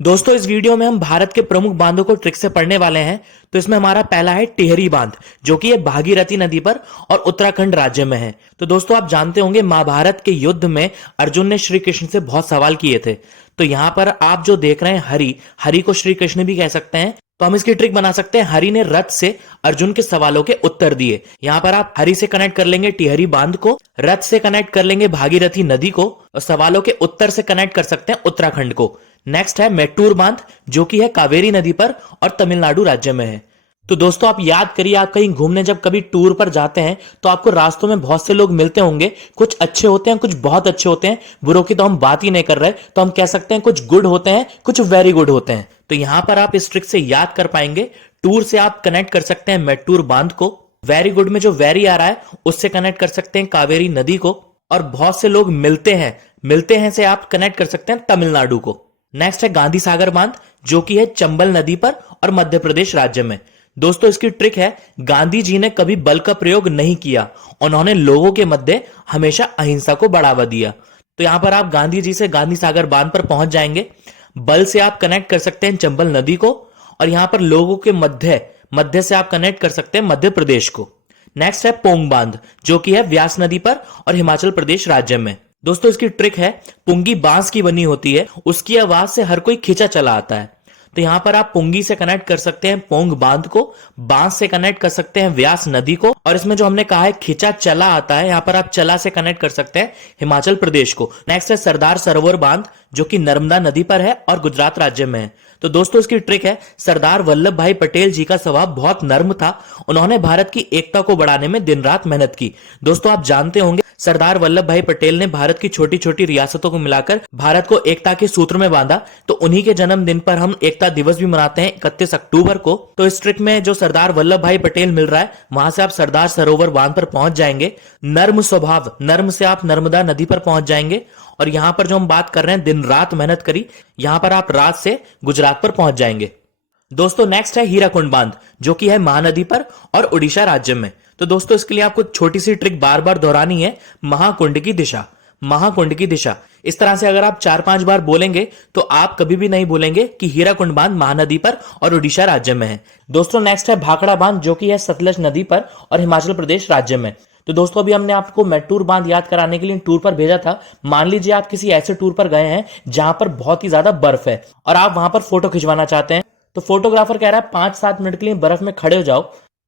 दोस्तों इस वीडियो में हम भारत के प्रमुख बांधों को ट्रिक से पढ़ने वाले हैं। तो इसमें हमारा पहला है टिहरी बांध, जो कि है भागीरथी नदी पर और उत्तराखंड राज्य में है। तो दोस्तों आप जानते होंगे महाभारत के युद्ध में अर्जुन ने श्री कृष्ण से बहुत सवाल किए थे। तो यहां पर आप जो देख रहे हैं हरि को श्री कृष्ण भी कह सकते हैं। तो हम इसकी ट्रिक बना सकते हैं। हरि ने रथ से अर्जुन के सवालों के उत्तर दिए। यहां पर आप हरि से कनेक्ट कर लेंगे टिहरी बांध को, रथ से कनेक्ट कर लेंगे भागीरथी नदी को और सवालों के उत्तर से कनेक्ट कर सकते हैं उत्तराखंड को। नेक्स्ट है मेट्टूर बांध, जो कि है कावेरी नदी पर और तमिलनाडु राज्य में है। तो दोस्तों आप याद करिए, आप कहीं घूमने जब कभी टूर पर जाते हैं तो आपको रास्तों में बहुत से लोग मिलते होंगे। कुछ अच्छे होते हैं, कुछ बहुत अच्छे होते हैं, बुरों की तो हम बात ही नहीं कर रहे। तो हम कह सकते हैं कुछ गुड होते हैं, कुछ वेरी गुड होते हैं। तो यहां पर आप इस ट्रिक से याद कर पाएंगे। टूर से आप कनेक्ट कर सकते हैं मेट्टूर बांध को, वेरी गुड में जो वेरी आ रहा है उससे कनेक्ट कर सकते हैं कावेरी नदी को, और बहुत से लोग मिलते हैं से आप कनेक्ट कर सकते हैं तमिलनाडु को। नेक्स्ट है गांधी सागर बांध, जो कि है चंबल नदी पर और मध्य प्रदेश राज्य में। दोस्तों इसकी ट्रिक है, गांधी जी ने कभी बल का प्रयोग नहीं किया, उन्होंने लोगों के मध्य हमेशा अहिंसा को बढ़ावा दिया। तो यहां पर आप गांधी जी से गांधी सागर बांध पर पहुंच जाएंगे। बल से आप कनेक्ट कर सकते हैं चंबल नदी को, और यहां पर लोगों के मध्य से आप कनेक्ट कर सकते हैं मध्य प्रदेश को। नेक्स्ट है पोंग बांध, जो कि है व्यास नदी पर और हिमाचल प्रदेश राज्य में। दोस्तों इसकी ट्रिक है, पुंगी बांस की बनी होती है, उसकी आवाज से हर कोई खिंचा चला आता है। तो यहां पर आप पुंगी से कनेक्ट कर सकते हैं पोंग बांध को, बांस से कनेक्ट कर सकते हैं व्यास नदी को, और इसमें जो हमने कहा है खिंचा चला आता है, यहां पर आप चला से कनेक्ट कर सकते हैं हिमाचल प्रदेश को। नेक्स्ट है सरदार सरोवर बांध, जो कि नर्मदा नदी पर है और गुजरात राज्य में है। तो दोस्तों इसकी ट्रिक है, सरदार वल्लभ भाई पटेल जी का स्वभाव बहुत नर्म था, उन्होंने भारत की एकता को बढ़ाने में दिन रात मेहनत की। दोस्तों आप जानते होंगे सरदार वल्लभ भाई पटेल ने भारत की छोटी छोटी रियासतों को मिलाकर भारत को एकता के सूत्र में बांधा। तो उन्हीं के जन्मदिन पर हम एकता दिवस भी मनाते हैं 31 अक्टूबर को। तो इस ट्रिक में जो सरदार वल्लभ भाई पटेल मिल रहा है, वहां से आप सरदार सरोवर बांध पर पहुंच जाएंगे। नर्म स्वभाव, नर्म से आप नर्मदा नदी पर पहुंच जाएंगे, और यहां पर जो हम बात कर रहे हैं दिन रात मेहनत करी, यहां पर आप रात से गुजरात पर पहुंच जाएंगे। दोस्तों नेक्स्ट है हीराकुंड बांध, जो कि है महानदी पर और उड़ीसा राज्य में। तो दोस्तों इसके लिए आपको छोटी सी ट्रिक बार बार दोहरानी है, महाकुंड की दिशा, महाकुंड की दिशा। इस तरह से अगर आप 4-5 बार बोलेंगे तो आप कभी भी नहीं बोलेंगे कि हीराकुंड बांध महानदी पर और उड़ीसा राज्य में है। दोस्तों नेक्स्ट है भाखड़ा बांध, जो कि है सतलज नदी पर और हिमाचल प्रदेश राज्य में। तो दोस्तों अभी हमने आपको मेट्टूर बांध याद कराने के लिए टूर पर भेजा था। मान लीजिए आप किसी ऐसे टूर पर गए हैं जहां पर बहुत ही ज्यादा बर्फ है और आप वहां पर फोटो खिंचवाना चाहते हैं। तो फोटोग्राफर कह रहा है 5-7 मिनट के लिए बर्फ में खड़े हो जाओ।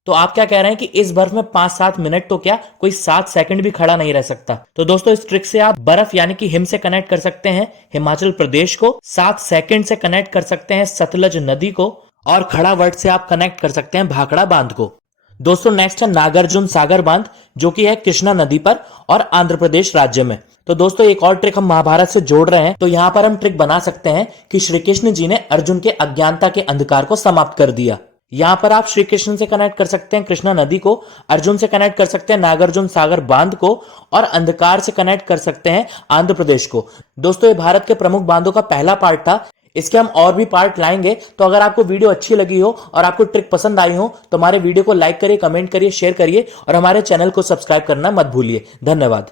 तो आप क्या कह रहे हैं कि इस बर्फ में 5-7 मिनट तो क्या, कोई 7 सेकंड भी खड़ा नहीं रह सकता। तो दोस्तों इस ट्रिक से आप बर्फ यानी कि हिम से कनेक्ट कर सकते हैं हिमाचल प्रदेश को, 7 सेकंड से कनेक्ट कर सकते हैं सतलज नदी को, और खड़ा वर्ड से आप कनेक्ट कर सकते हैं भाखड़ा बांध को। दोस्तों नेक्स्ट है नागार्जुन सागर बांध, जो कि है कृष्णा नदी पर और आंध्र प्रदेश राज्य में। तो दोस्तों एक और ट्रिक हम महाभारत से जोड़ रहे हैं। तो यहां पर हम ट्रिक बना सकते हैं कि श्री कृष्ण जी ने अर्जुन के अज्ञानता के अंधकार को समाप्त कर दिया। यहां पर आप श्री कृष्ण से कनेक्ट कर सकते हैं कृष्णा नदी को, अर्जुन से कनेक्ट कर सकते हैं नागार्जुन सागर बांध को, और अंधकार से कनेक्ट कर सकते हैं आंध्र प्रदेश को। दोस्तों ये भारत के प्रमुख बांधों का पहला पार्ट था, इसके हम और भी पार्ट लाएंगे। तो अगर आपको वीडियो अच्छी लगी हो और आपको ट्रिक पसंद आई हो तो हमारे वीडियो को लाइक करिए, कमेंट करिए, शेयर करिए, और हमारे चैनल को सब्सक्राइब करना मत भूलिए। धन्यवाद।